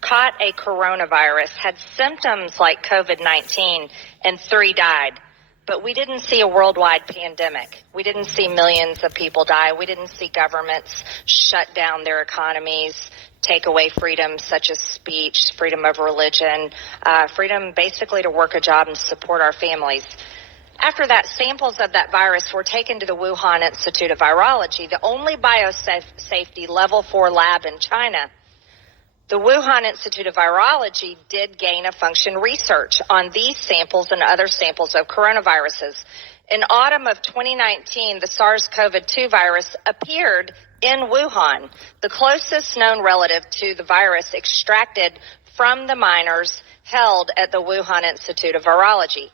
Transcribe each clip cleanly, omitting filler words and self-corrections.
caught a coronavirus, had symptoms like COVID-19, and 3 died. But we didn't see a worldwide pandemic. We didn't see millions of people die. We didn't see governments shut down their economies, take away freedoms such as speech, freedom of religion, freedom basically to work a job and support our families. After that, samples of that virus were taken to the Wuhan Institute of Virology, the only biosafety level 4 lab in China. The Wuhan Institute of Virology did gain-of-function research on these samples and other samples of coronaviruses. In autumn of 2019, the SARS-CoV-2 virus appeared in Wuhan, the closest known relative to the virus extracted from the miners held at the Wuhan Institute of Virology.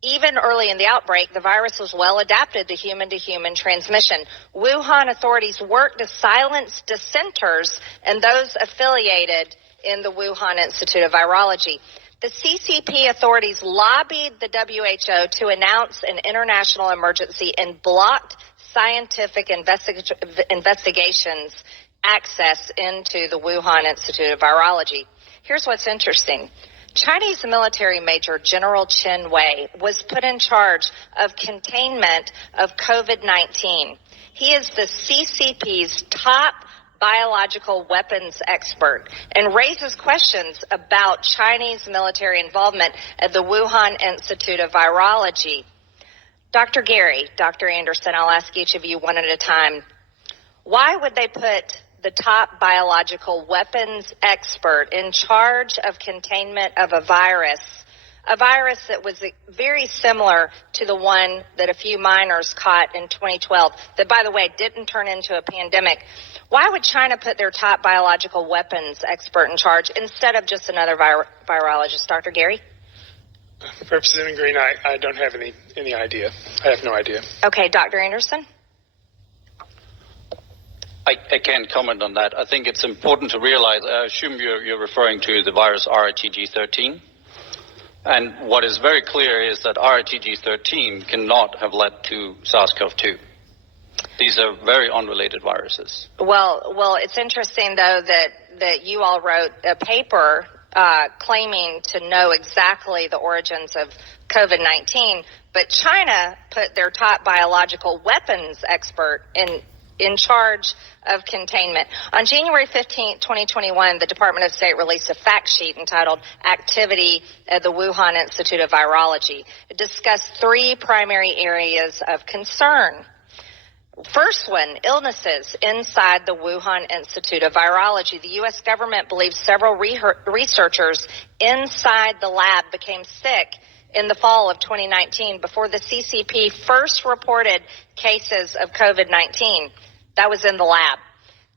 Even early in the outbreak, the virus was well adapted to human transmission. Wuhan authorities worked to silence dissenters and those affiliated in the Wuhan Institute of Virology. The CCP authorities lobbied the WHO to announce an international emergency and blocked scientific investigations access into the Wuhan Institute of Virology. Here's what's interesting. Chinese military major General Chen Wei was put in charge of containment of COVID-19. He is the CCP's top biological weapons expert and raises questions about Chinese military involvement at the Wuhan Institute of Virology. Dr. Gary, Dr. Anderson, I'll ask each of you one at a time. Why would they put the top biological weapons expert in charge of containment of a virus that was very similar to the one that a few miners caught in 2012, that, by the way, didn't turn into a pandemic? Why would China put their top biological weapons expert in charge instead of just another virologist? Dr. Gary? Representative Green, I don't have any idea. I have no idea. Okay, Dr. Anderson? I can't comment on that. I think it's important to realize, I assume you're referring to the virus RITG13. And what is very clear is that RITG13 cannot have led to SARS-CoV-2. These are very unrelated viruses. Well, it's interesting, though, that you all wrote a paper claiming to know exactly the origins of COVID-19, but China put their top biological weapons expert in charge of containment. On January 15, 2021, the Department of State released a fact sheet entitled Activity at the Wuhan Institute of Virology. It discussed 3 primary areas of concern. First one, illnesses inside the Wuhan Institute of Virology. The U.S. government believes several researchers inside the lab became sick in the fall of 2019 before the CCP first reported cases of COVID-19. That was in the lab.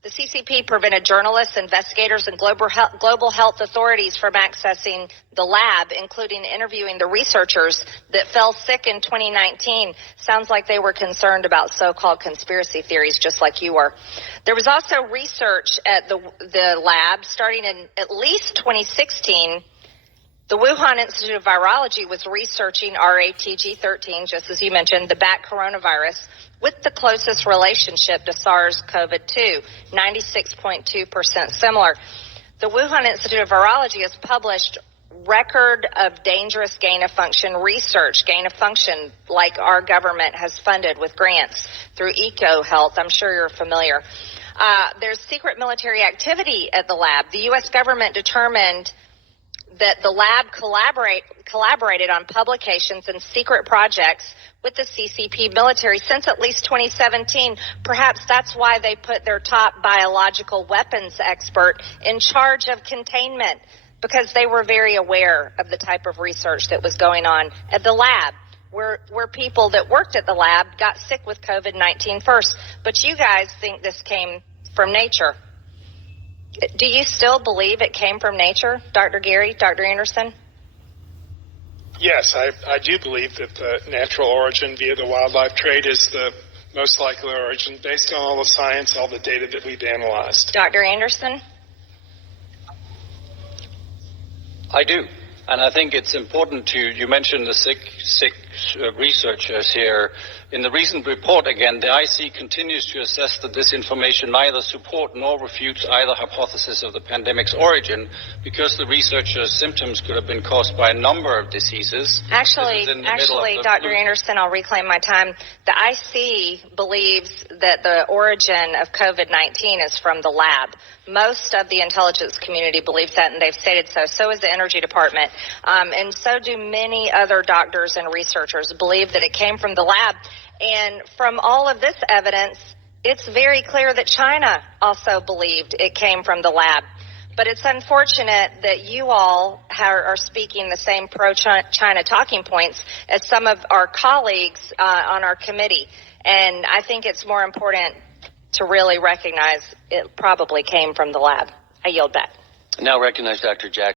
The CCP prevented journalists, investigators, and global health authorities from accessing the lab, including interviewing the researchers that fell sick in 2019. Sounds like they were concerned about so-called conspiracy theories, just like you were. There was also research at the lab starting in at least 2016. The Wuhan Institute of Virology was researching RATG13, just as you mentioned, the bat coronavirus, with the closest relationship to SARS-CoV-2, 96.2% similar. The Wuhan Institute of Virology has published record of dangerous gain-of-function research, gain-of-function like our government has funded with grants through EcoHealth. I'm sure you're familiar. There's secret military activity at the lab. The U.S. government determined that the lab collaborated on publications and secret projects with the CCP military since at least 2017. Perhaps that's why they put their top biological weapons expert in charge of containment, because they were very aware of the type of research that was going on at the lab, where people that worked at the lab got sick with COVID-19 first. But you guys think this came from nature. Do you still believe it came from nature, Dr. Gary, Dr. Anderson? Yes, I do believe that the natural origin via the wildlife trade is the most likely origin based on all the science, all the data that we've analyzed. Dr. Anderson? I do. And I think it's important you mentioned the sick researchers here In the recent report, again, the IC continues to assess that this information neither support nor refutes either hypothesis of the pandemic's origin, because the researchers' symptoms could have been caused by a number of diseases. Actually, Dr. Anderson, I'll reclaim my time. The IC believes that the origin of COVID-19 is from the lab. Most of the intelligence community believes that, and they've stated so. So is the Energy Department. And so do many other doctors and researchers believe that it came from the lab. And from all of this evidence, it's very clear that China also believed it came from the lab. But it's unfortunate that you all are speaking the same pro-China talking points as some of our colleagues on our committee. And I think it's more important to really recognize it probably came from the lab. I yield back. Now recognize Dr. Jack.